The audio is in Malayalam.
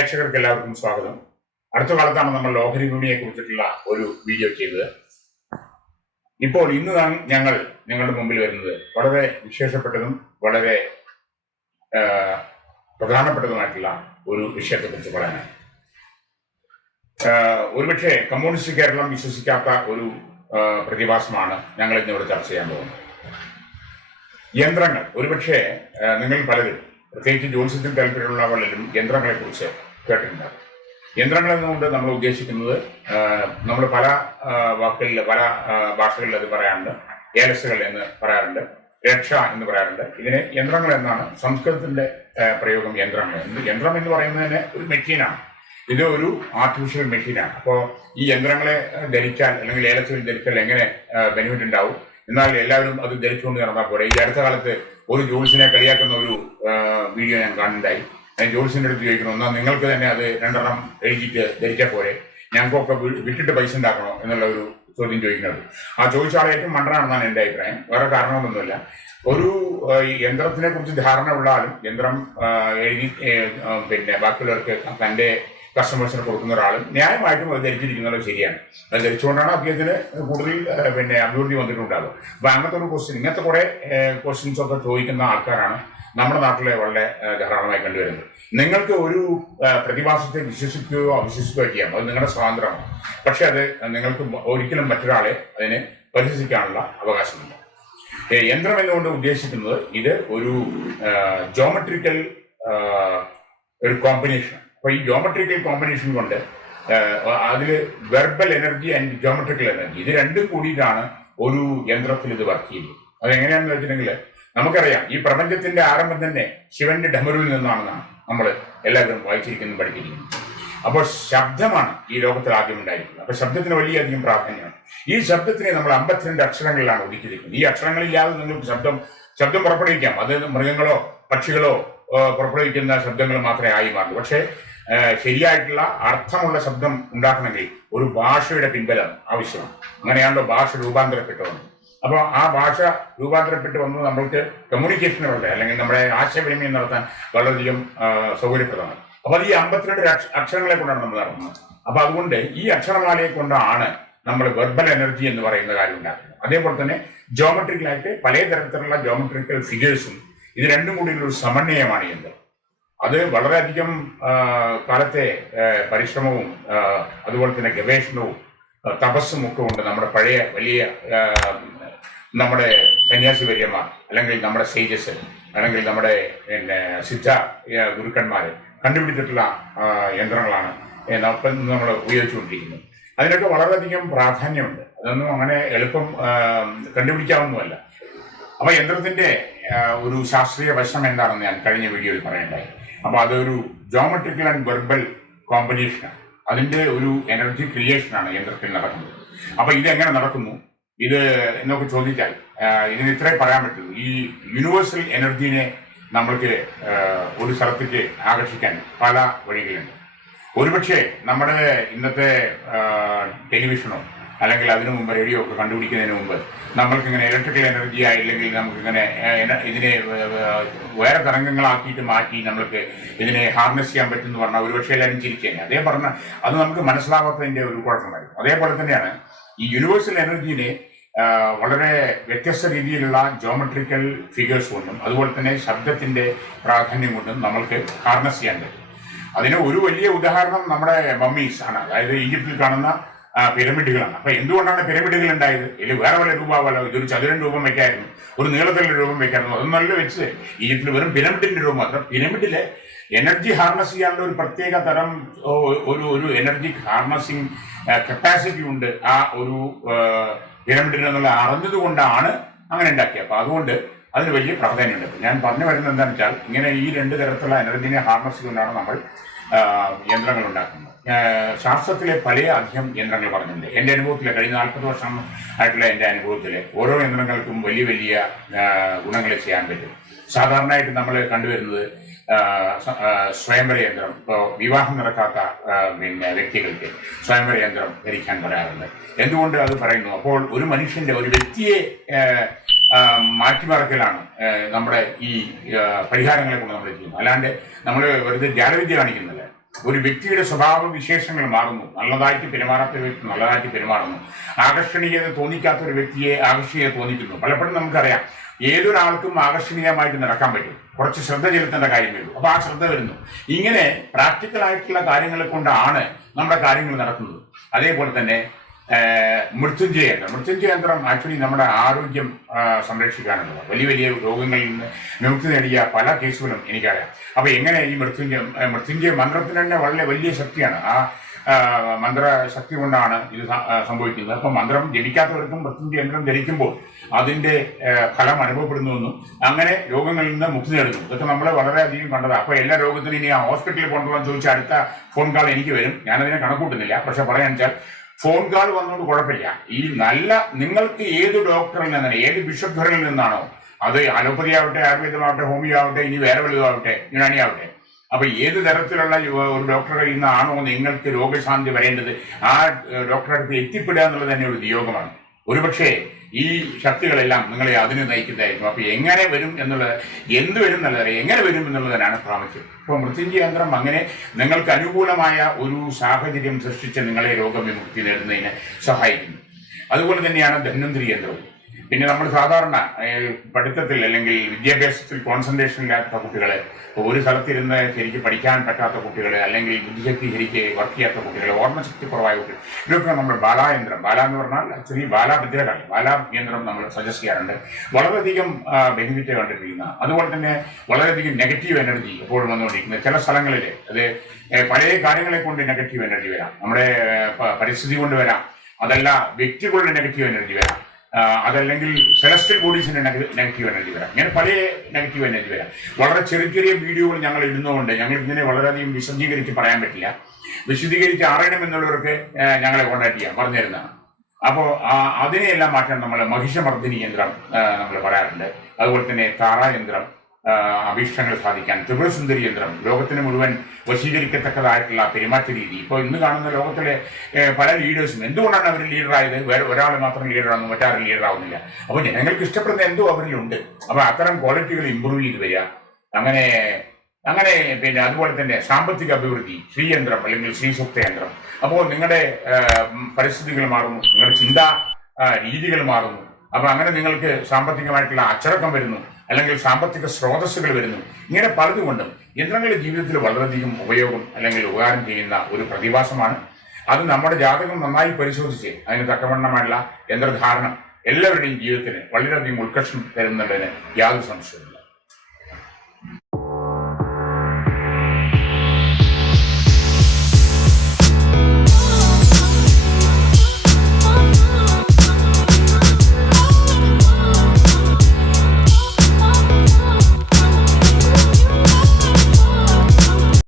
പ്രേക്ഷകർക്ക് എല്ലാവർക്കും സ്വാഗതം. അടുത്ത കാലത്താണ് നമ്മൾ ഓഹരി വിപണിയെ കുറിച്ചിട്ടുള്ള ഒരു വീഡിയോ ചെയ്തത്. ഇപ്പോൾ ഇന്ന് ഞങ്ങൾ നിങ്ങളുടെ മുമ്പിൽ വരുന്നത്. വളരെ വിശേഷപ്പെട്ടതും വളരെ പ്രധാനപ്പെട്ടതുമായിട്ടുള്ള ഒരു വിഷയത്തെക്കുറിച്ച് പറയാനാണ്. ഒരുപക്ഷെ കമ്മ്യൂണിസ്റ്റ് കേരളം വിശ്വസിക്കാത്ത ഒരു പ്രതിഭാസമാണ് ഞങ്ങൾ ഇന്നിവിടെ ചർച്ച ചെയ്യാൻ പോകുന്നത്. യന്ത്രങ്ങൾ ഒരുപക്ഷെ നിങ്ങൾ പലരും പ്രത്യേകിച്ച് ജ്യോത്സ്യത്തിൽ താല്പര്യമുള്ള പലരും യന്ത്രങ്ങളെ കുറിച്ച് കേട്ടിട്ടുണ്ടാകും യന്ത്രങ്ങൾ എന്നുകൊണ്ട് നമ്മൾ ഉദ്ദേശിക്കുന്നത് നമ്മൾ പല വാക്കുകളിൽ പല ഭാഷകളിൽ അത് പറയാറുണ്ട്. ഏലസുകൾ എന്ന് പറയാറുണ്ട്. രക്ഷ എന്ന് പറയാറുണ്ട്. ഇതിനെ യന്ത്രങ്ങൾ എന്നാണ് സംസ്കൃതത്തിന്റെ പ്രയോഗം യന്ത്രങ്ങൾ. യന്ത്രം എന്ന് പറയുന്നതിന് ഒരു മെഷീനാണ് ഇത് ഒരു ആർട്ടിഫിഷ്യൽ മെഷീനാണ് അപ്പോൾ ഈ യന്ത്രങ്ങളെ ധരിച്ചാൽ അല്ലെങ്കിൽ ഏലസുകൾ ധരിച്ചാൽ എങ്ങനെ ബെനിഫിറ്റ് ഉണ്ടാവും? എന്നാൽ എല്ലാവരും അത് ധരിച്ചുകൊണ്ട് നടന്നാൽ പോരെ. ഈ അടുത്ത കാലത്ത് ഒരു ജോലിസിനെ കളിയാക്കുന്ന ഒരു വീഡിയോ ഞാൻ കാണുന്നുണ്ടായി ഞാൻ ജോൾസിന്റെ അടുത്ത് ചോദിക്കണം എന്നാൽ നിങ്ങൾക്ക് തന്നെ അത് രണ്ടെണ്ണം എഴുതിയിട്ട് ധരിച്ചാൽ പോരെ? ഞങ്ങൾക്കൊക്കെ വിട്ടിട്ട് പൈസ ഉണ്ടാക്കണോ? എന്നുള്ള ഒരു ചോദ്യം ചോദിക്കുന്നത്. ആ ചോദിച്ച ആളെ ഏറ്റവും മണ്ടനാണെന്നാണ് എന്റെ അഭിപ്രായം. വേറെ കാരണമൊന്നുമില്ല. ഒരു യന്ത്രത്തിനെ കുറിച്ച് ധാരണ ഉള്ളാലും യന്ത്രം എഴുതി പിന്നെ ബാക്കിയുള്ളവർക്ക് തന്റെ കസ്റ്റമേഴ്സിന് കൊടുക്കുന്ന ഒരാളും ന്യായമായിട്ടും അത് ധരിച്ചിരിക്കുന്നത് ശരിയാണ്. അത് ധരിച്ചുകൊണ്ടാണ് അദ്ദേഹത്തിന് കൂടുതൽ പിന്നെ അഭിവൃദ്ധി വന്നിട്ടുണ്ടാകും അപ്പൊ അങ്ങനത്തെ ഒരു ക്വസ്റ്റ്യൻ ഇങ്ങനത്തെ കുറെ ക്വസ്റ്റ്യൻസ് ഒക്കെ ചോദിക്കുന്ന ആൾക്കാരാണ് നമ്മുടെ നാട്ടിലെ വളരെ ധാരാളമായി കണ്ടുവരുന്നത്. നിങ്ങൾക്ക് ഒരു പ്രതിഭാസത്തെ വിശ്വസിക്കുകയോ അവിശ്വസിക്കുകയോ ചെയ്യാം. അത് നിങ്ങളുടെ സ്വാതന്ത്ര്യമാണ്. പക്ഷെ അത് നിങ്ങൾക്ക് ഒരിക്കലും മറ്റൊരാളെ അതിനെ പരിഹസിക്കാനുള്ള അവകാശമില്ല. ഏ, യന്ത്രം എന്നുകൊണ്ട് ഉദ്ദേശിക്കുന്നത് ഇത് ഒരു ജോമെട്രിക്കൽ ഒരു കോമ്പിനേഷൻ അപ്പൊ ഈ ജോമെട്രിക്കൽ കോമ്പിനേഷൻ കൊണ്ട് അതിൽ verbal energy and geometrical energy ഇത് രണ്ടും കൂടിയിട്ടാണ് ഒരു യന്ത്രത്തിൽ ഇത് വർക്ക് ചെയ്യുന്നത്. അതെങ്ങനെയാണെന്ന് വെച്ചിട്ടുണ്ടെങ്കിൽ നമുക്കറിയാം ഈ പ്രപഞ്ചത്തിന്റെ ആരംഭം തന്നെ ശിവന്റെ ഡമരുവിൽ നിന്നാണെന്നാണ് നമ്മൾ എല്ലാവരും വായിച്ചിരിക്കുന്നു പഠിച്ചിരിക്കുന്നത് അപ്പോൾ ശബ്ദമാണ് ഈ ലോകത്തിൽ ആദ്യം ഉണ്ടായിരിക്കുന്നത്. അപ്പൊ ശബ്ദത്തിന് വലിയധികം പ്രാധാന്യമാണ്. ഈ ശബ്ദത്തിനെ നമ്മൾ അമ്പത്തിരണ്ട് അക്ഷരങ്ങളിലാണ് ഒതുക്കിയിരിക്കുന്നത് ഈ അക്ഷരങ്ങളില്ലാതെ നിങ്ങൾക്ക് ശബ്ദം ശബ്ദം പുറപ്പെടുവിക്കാം. അത് മൃഗങ്ങളോ പക്ഷികളോ പുറപ്പെടുവിക്കുന്ന ശബ്ദങ്ങൾ മാത്രമേ ആയി മാറുള്ളൂ. പക്ഷേ ശരിയായിട്ടുള്ള അർത്ഥമുള്ള ശബ്ദം ഉണ്ടാക്കണമെങ്കിൽ ഒരു ഭാഷയുടെ പിൻബലം ആവശ്യമാണ്. അങ്ങനെയാണല്ലോ ഭാഷ രൂപാന്തരപ്പെട്ടു അപ്പോൾ ആ ഭാഷ രൂപാന്തരപ്പെട്ട് വന്നത് നമ്മൾക്ക് കമ്മ്യൂണിക്കേഷനുകളുടെ അല്ലെങ്കിൽ നമ്മുടെ ആശയവിനിമയം നടത്താൻ വളരെയധികം സൗകര്യപ്രദമാണ്. അപ്പൊ അത് ഈ അമ്പത്തിരണ്ട് അക്ഷ- അക്ഷരങ്ങളെ കൊണ്ടാണ് നമ്മൾ നടന്നത് അപ്പൊ അതുകൊണ്ട് ഈ അക്ഷരമാലയെ കൊണ്ടാണ് നമ്മൾ വെർബൽ എനർജി എന്ന് പറയുന്ന കാര്യം ഉണ്ടാക്കുന്നത്. അതേപോലെ തന്നെ ജോമെട്രിക്കലായിട്ട് പല തരത്തിലുള്ള ജോമെട്രിക്കൽ ഫിഗേഴ്സും ഇത് രണ്ടും കൂടിയുള്ള ഒരു സമന്വയമാണ് എന്ത് അത് വളരെയധികം കാലത്തെ പരിശ്രമവും അതുപോലെ തന്നെ ഗവേഷണവും തപസ്സും ഒക്കെ ഉണ്ട് നമ്മുടെ പഴയ വലിയ നമ്മുടെ സന്യാസി വര്യന്മാർ അല്ലെങ്കിൽ നമ്മുടെ സേജസ് അല്ലെങ്കിൽ നമ്മുടെ പിന്നെ സിദ്ധ ഗുരുക്കന്മാർ കണ്ടുപിടിച്ചിട്ടുള്ള യന്ത്രങ്ങളാണ് നമ്മൾ ഉപയോഗിച്ചുകൊണ്ടിരിക്കുന്നത് അതിനൊക്കെ വളരെയധികം പ്രാധാന്യമുണ്ട്. അതൊന്നും അങ്ങനെ എളുപ്പം കണ്ടുപിടിക്കാവുന്നതല്ല. അപ്പൊ യന്ത്രത്തിന്റെ ഒരു ശാസ്ത്രീയ വശം എന്താണെന്ന് ഞാൻ കഴിഞ്ഞ വീഡിയോയിൽ പറയണ്ടായി. അപ്പൊ അതൊരു ജോമെട്രിക്കൽ ആൻഡ് വെർബൽ കോമ്പിനേഷനാണ് അതിന്റെ ഒരു എനർജി ക്രിയേഷനാണ് യന്ത്രത്തിൽ നടക്കുന്നത്. അപ്പൊ ഇത് എങ്ങനെ നടക്കുന്നു? ഇത് എന്നൊക്കെ ചോദിച്ചാൽ ഇതിന് ഇത്രേ പറയാൻ പറ്റുള്ളൂ ഈ യൂണിവേഴ്സൽ എനർജീനെ നമ്മൾക്ക് ഒരു സ്ഥലത്തേക്ക് ആകർഷിക്കാൻ പല വഴികളുണ്ട്. ഒരുപക്ഷെ നമ്മുടെ ഇന്നത്തെ ടെലിവിഷനോ അല്ലെങ്കിൽ അതിനു മുമ്പ് റേഡിയോ ഒക്കെ കണ്ടുപിടിക്കുന്നതിന് മുമ്പ് നമ്മൾക്ക് ഇങ്ങനെ ഇലക്ട്രിക്കൽ എനർജി ആയില്ലെങ്കിൽ നമുക്കിങ്ങനെ ഇതിനെ വേറെ തരംഗങ്ങളാക്കിയിട്ട് മാറ്റി നമ്മൾക്ക് ഇതിനെ ഹാർനസ് ചെയ്യാൻ പറ്റും എന്ന് പറഞ്ഞാൽ ഒരുപക്ഷെ എല്ലാവരും ചിരിക്കുകയാണ്. അതേ പറഞ്ഞ അത് നമുക്ക് മനസ്സിലാവാത്തതിന്റെ ഒരു കുഴപ്പമായിരുന്നു. അതേപോലെ തന്നെയാണ് ഈ യൂണിവേഴ്സൽ എനർജീനെ വളരെ വ്യത്യസ്ത രീതിയിലുള്ള ജോമെട്രിക്കൽ ഫിഗേഴ്സ് കൊണ്ടും അതുപോലെ തന്നെ ശബ്ദത്തിന്റെ പ്രാധാന്യം കൊണ്ടും നമ്മൾക്ക് ഹാർനസ് ചെയ്യാൻ പറ്റും. അതിന് ഒരു വലിയ ഉദാഹരണം നമ്മുടെ മമ്മീസ് ആണ്. അതായത് ഈജിപ്തിൽ കാണുന്ന പിരമിഡുകളാണ്. അപ്പൊ എന്തുകൊണ്ടാണ് പിരമിഡുകൾ ഉണ്ടായത്? ഇതിൽ വേറെ വല്ല രൂപാവല്ലോ ഇതൊരു ചതുരൻ രൂപം വെക്കായിരുന്നു. ഒരു നീളത്തിലുള്ള രൂപം വെക്കായിരുന്നു. അതൊന്നല്ല വെച്ച് ഈജിപ്തിൽ വെറും പിരമിഡിന്റെ രൂപം മാത്രം. പിരമിഡിലെ എനർജി ഹാർണസ് ചെയ്യാനുള്ള ഒരു പ്രത്യേക തരം ഒരു ഒരു എനർജി ഹാർണസിങ് കപ്പാസിറ്റി ഉണ്ട് ആ ഒരു പിരമിഡിന് എന്നുള്ള അറിഞ്ഞത് കൊണ്ടാണ് അങ്ങനെ ഉണ്ടാക്കിയത് അപ്പൊ അതുകൊണ്ട് അതിന് വലിയ പ്രാധാന്യമുണ്ട്. ഞാൻ പറഞ്ഞു വരുന്നത് എന്താണെന്ന് വെച്ചാൽ ഇങ്ങനെ ഈ രണ്ട് തരത്തിലുള്ള എനർജിനെ ഹാർണസ് കൊണ്ടാണ് നമ്മൾ യന്ത്രങ്ങൾ ഉണ്ടാക്കുന്നത്. ശാസ്ത്രത്തിലെ പല അധികം യന്ത്രങ്ങൾ പറഞ്ഞിട്ടുണ്ട്. എന്റെ അനുഭവത്തിൽ കഴിഞ്ഞ നാൽപ്പത് വർഷം ആയിട്ടുള്ള എന്റെ അനുഭവത്തിൽ ഓരോ യന്ത്രങ്ങൾക്കും വലിയ വലിയ ഗുണങ്ങൾ ചെയ്യാൻ പറ്റും. സാധാരണയായിട്ട് നമ്മൾ കണ്ടുവരുന്നത് ആ, സ- ആ, യന്ത്രം ഇപ്പോൾ വിവാഹം നടക്കാത്ത പിന്നെ വ്യക്തികൾക്ക് സ്വയംവരയന്ത്രം ധരിക്കാൻ പറയാറുണ്ട്. എന്തുകൊണ്ട് അത് പറയുന്നു? അപ്പോൾ ഒരു മനുഷ്യന്റെ ഒരു വ്യക്തിയെ മാറ്റിമറക്കലാണ് നമ്മുടെ ഈ പരിഹാരങ്ങളെ കൊണ്ട് നമ്മൾ ചെയ്യുന്നത്. അല്ലാണ്ട് നമ്മൾ വെറുതെ ജാലവിദ്യ കാണിക്കുന്നില്ല. ഒരു വ്യക്തിയുടെ സ്വഭാവ വിശേഷങ്ങൾ മാറുന്നു. നല്ലതായിട്ട് പെരുമാറാത്ത വ്യക്തി നല്ലതായിട്ട് പെരുമാറുന്നു. ആകർഷണീയത തോന്നിക്കാത്ത ഒരു വ്യക്തിയെ ആകർഷണീയത തോന്നിക്കുന്നു. പലപ്പോഴും നമുക്കറിയാം ഏതൊരാൾക്കും ആകർഷണീയമായിട്ട് നടക്കാൻ പറ്റും. കുറച്ച് ശ്രദ്ധ ചെലുത്തേണ്ട കാര്യമേ ഉള്ളൂ. അപ്പൊ ആ ശ്രദ്ധ വരുന്നു. ഇങ്ങനെ പ്രാക്ടിക്കൽ ആയിട്ടുള്ള കാര്യങ്ങളെ കൊണ്ടാണ് നമ്മുടെ കാര്യങ്ങൾ നടക്കുന്നത്. അതേപോലെ തന്നെ മൃത്യുഞ്ജയ യന്ത്രം. മൃത്യുഞ്ജയ യന്ത്രം ആക്ച്വലി നമ്മുടെ ആരോഗ്യം സംരക്ഷിക്കാനുള്ളത് വലിയ വലിയ രോഗങ്ങളിൽ നിന്ന് വിമുക്തി നേടിയ പല കേസുകളും എനിക്കറിയാം. അപ്പൊ എങ്ങനെ ഈ മൃത്യുഞ്ജയം മൃത്യുഞ്ജയ മന്ത്രത്തിന് തന്നെ വളരെ വലിയ ശക്തിയാണ്. ആ, മന്ത്രശക്തി കൊണ്ടാണ് ഇത് സംഭവിക്കുന്നത്. അപ്പൊ മന്ത്രം ജനിക്കാത്തവർക്കും മൃത്യുഞ്ജയ യന്ത്രം ധരിക്കുമ്പോൾ അതിന്റെ ഫലം അനുഭവപ്പെടുന്നുവെന്നും അങ്ങനെ രോഗങ്ങളിൽ നിന്ന് മുക്തി നേടുന്നു. ഇതൊക്കെ നമ്മൾ വളരെയധികം കണ്ടതാണ് അപ്പോൾ എല്ലാ രോഗത്തിനും ഇനി ആ ഹോസ്പിറ്റലിൽ കൊണ്ടുപോകാൻ ചോദിച്ചാൽ അടുത്ത ഫോൺ കാൾ എനിക്ക് വരും. ഞാനതിനെ കണക്കൂട്ടുന്നില്ല. പക്ഷെ പറയാൻ വെച്ചാൽ ഫോൺ കാൾ വന്നുകൊണ്ട് കുഴപ്പമില്ല. ഈ നല്ല നിങ്ങൾക്ക് ഏത് ഡോക്ടറിൽ നിന്നാണ് ഏത് ബിഷപ്പുകളിൽ നിന്നാണോ അത് അലോപ്പതി ആവട്ടെ ആയുർവേദമാവട്ടെ ഹോമിയോ ആവട്ടെ ഇനി വേറെ വലുതാവട്ടെ യുനാനി ആവട്ടെ അപ്പൊ ഏത് തരത്തിലുള്ള ഒരു ഡോക്ടറെ കയ്യിൽ നിന്നാണോ നിങ്ങൾക്ക് രോഗശാന്തി വരേണ്ടത്? ആ ഡോക്ടറെ അടുത്ത് എത്തിപ്പെടുക എന്നുള്ളത് തന്നെ ഒരു നിയോഗമാണ്. ഒരുപക്ഷെ ഈ ശക്തികളെല്ലാം നിങ്ങളെ അതിനെ നയിക്കുന്നതായിരിക്കും. അപ്പൊ എങ്ങനെ വരും എന്നുള്ളത് എന്ത് വരും എന്നുള്ളത് എങ്ങനെ വരും എന്നുള്ളതിനാണ് പ്രാമുഖ്യം. ഇപ്പൊ മൃത്യുഞ്ജയന്ത്രം അങ്ങനെ നിങ്ങൾക്ക് അനുകൂലമായ ഒരു സാഹചര്യം സൃഷ്ടിച്ച് നിങ്ങളെ രോഗവിമുക്തി നേടുന്നതിന് സഹായിക്കുന്നു. അതുപോലെ തന്നെയാണ് ധന്വന്തിരി യന്ത്രവും. പിന്നെ നമ്മൾ സാധാരണ പഠിത്തത്തിൽ അല്ലെങ്കിൽ വിദ്യാഭ്യാസത്തിൽ കോൺസെൻട്രേഷൻ ഇല്ലാത്ത കുട്ടികളെ ഒരു സ്ഥലത്തിരുന്ന് ശരിക്ക് പഠിക്കാൻ പറ്റാത്ത കുട്ടികളെ അല്ലെങ്കിൽ ബുദ്ധിശക്തി ശരിക്ക് വർക്ക് ചെയ്യാത്ത കുട്ടികൾ ഓർമ്മശക്തി കുറവായ കുട്ടികൾ ഇതൊക്കെ നമ്മൾ ബാലായന്ത്രം. ബാല എന്ന് പറഞ്ഞാൽ ആക്ച്വലി ബാല ബാലാകേന്ദ്രം നമ്മൾ സജസ്റ്റ് ചെയ്യാറുണ്ട്. വളരെയധികം ബെനിഫിറ്റ് കണ്ടിരിക്കുന്ന അതുപോലെ തന്നെ വളരെയധികം നെഗറ്റീവ് എനർജി എപ്പോഴും വന്നുകൊണ്ടിരിക്കുന്നത് ചില സ്ഥലങ്ങളിൽ അത് പഴയ കാര്യങ്ങളെ കൊണ്ട് നെഗറ്റീവ് എനർജി വരാം. നമ്മുടെ പരിസ്ഥിതി കൊണ്ട് വരാം. അതല്ല വ്യക്തികളുടെ നെഗറ്റീവ് എനർജി വരാം. അതല്ലെങ്കിൽ സെലസ്റ്റൽ ബോഡീസിന്റെ നെഗറ്റീവ് എനർജി വരാം. ഇങ്ങനെ പല നെഗറ്റീവ് എനർജി വരാം. വളരെ ചെറിയ ചെറിയ വീഡിയോകൾ ഞങ്ങൾ ഇടുന്നതുകൊണ്ട് ഞങ്ങൾ ഇതിനെ വളരെയധികം വിശദീകരിച്ച് പറയാൻ പറ്റില്ല. വിശദീകരിച്ച് അറിയണം എന്നുള്ളവർക്ക് ഞങ്ങളെ കോൺടാക്ട് ചെയ്യാം. പറഞ്ഞിരുന്നതാണ്. അപ്പോൾ അതിനെയെല്ലാം മാറ്റാൻ നമ്മൾ മഹിഷമർദ്ദിനി യന്ത്രം നമ്മൾ പറയാറുണ്ട്. അതുപോലെ തന്നെ താറ യന്ത്രം. അഭീഷ്ടങ്ങൾ സാധിക്കാൻ. ത്രിപുരസുന്ദരി യന്ത്രം. ലോകത്തിന് മുഴുവൻ വശീകരിക്കത്തക്കതായിട്ടുള്ള പെരുമാറ്റ രീതി. ഇപ്പോൾ ഇന്ന് കാണുന്ന ലോകത്തിലെ പല ലീഡേഴ്സും എന്തുകൊണ്ടാണ് അവർ ലീഡറായത് വേറെ ഒരാൾ മാത്രം ലീഡറാകുന്നു മറ്റാരും ലീഡറാവുന്നില്ല അപ്പോൾ ജനങ്ങൾക്ക് ഇഷ്ടപ്പെടുന്ന എന്തോ അവരിലുണ്ട്. അപ്പോൾ അത്തരം ക്വാളിറ്റികൾ ഇമ്പ്രൂവ് ചെയ്ത് വരിക. അങ്ങനെ അങ്ങനെ പിന്നെ അതുപോലെ തന്നെ സാമ്പത്തിക അഭിവൃദ്ധി ശ്രീയന്ത്രം അല്ലെങ്കിൽ ശ്രീസുക്ത യന്ത്രം. അപ്പോൾ നിങ്ങളുടെ പരിസ്ഥിതികൾ മാറുന്നു. നിങ്ങളുടെ ചിന്താ രീതികൾ മാറുന്നു. അപ്പൊ അങ്ങനെ നിങ്ങൾക്ക് സാമ്പത്തികമായിട്ടുള്ള അച്ചടക്കം വരുന്നു അല്ലെങ്കിൽ സാമ്പത്തിക സ്രോതസ്സുകൾ വരുന്നു. ഇങ്ങനെ പലതുകൊണ്ടും യന്ത്രങ്ങളുടെ ജീവിതത്തിൽ വളരെയധികം ഉപയോഗം അല്ലെങ്കിൽ ഉപകാരം ചെയ്യുന്ന ഒരു പ്രതിഭാസമാണ്. അത് നമ്മുടെ ജാതകം നന്നായി പരിശോധിച്ച് അതിന് തക്കവണ്ണമായുള്ള യന്ത്രധാരണം എല്ലാവരുടെയും ജീവിതത്തിന് വളരെയധികം ഉത്കർഷം തരുന്നുള്ളതിന് യാതൊരു സംശയവുമില്ല.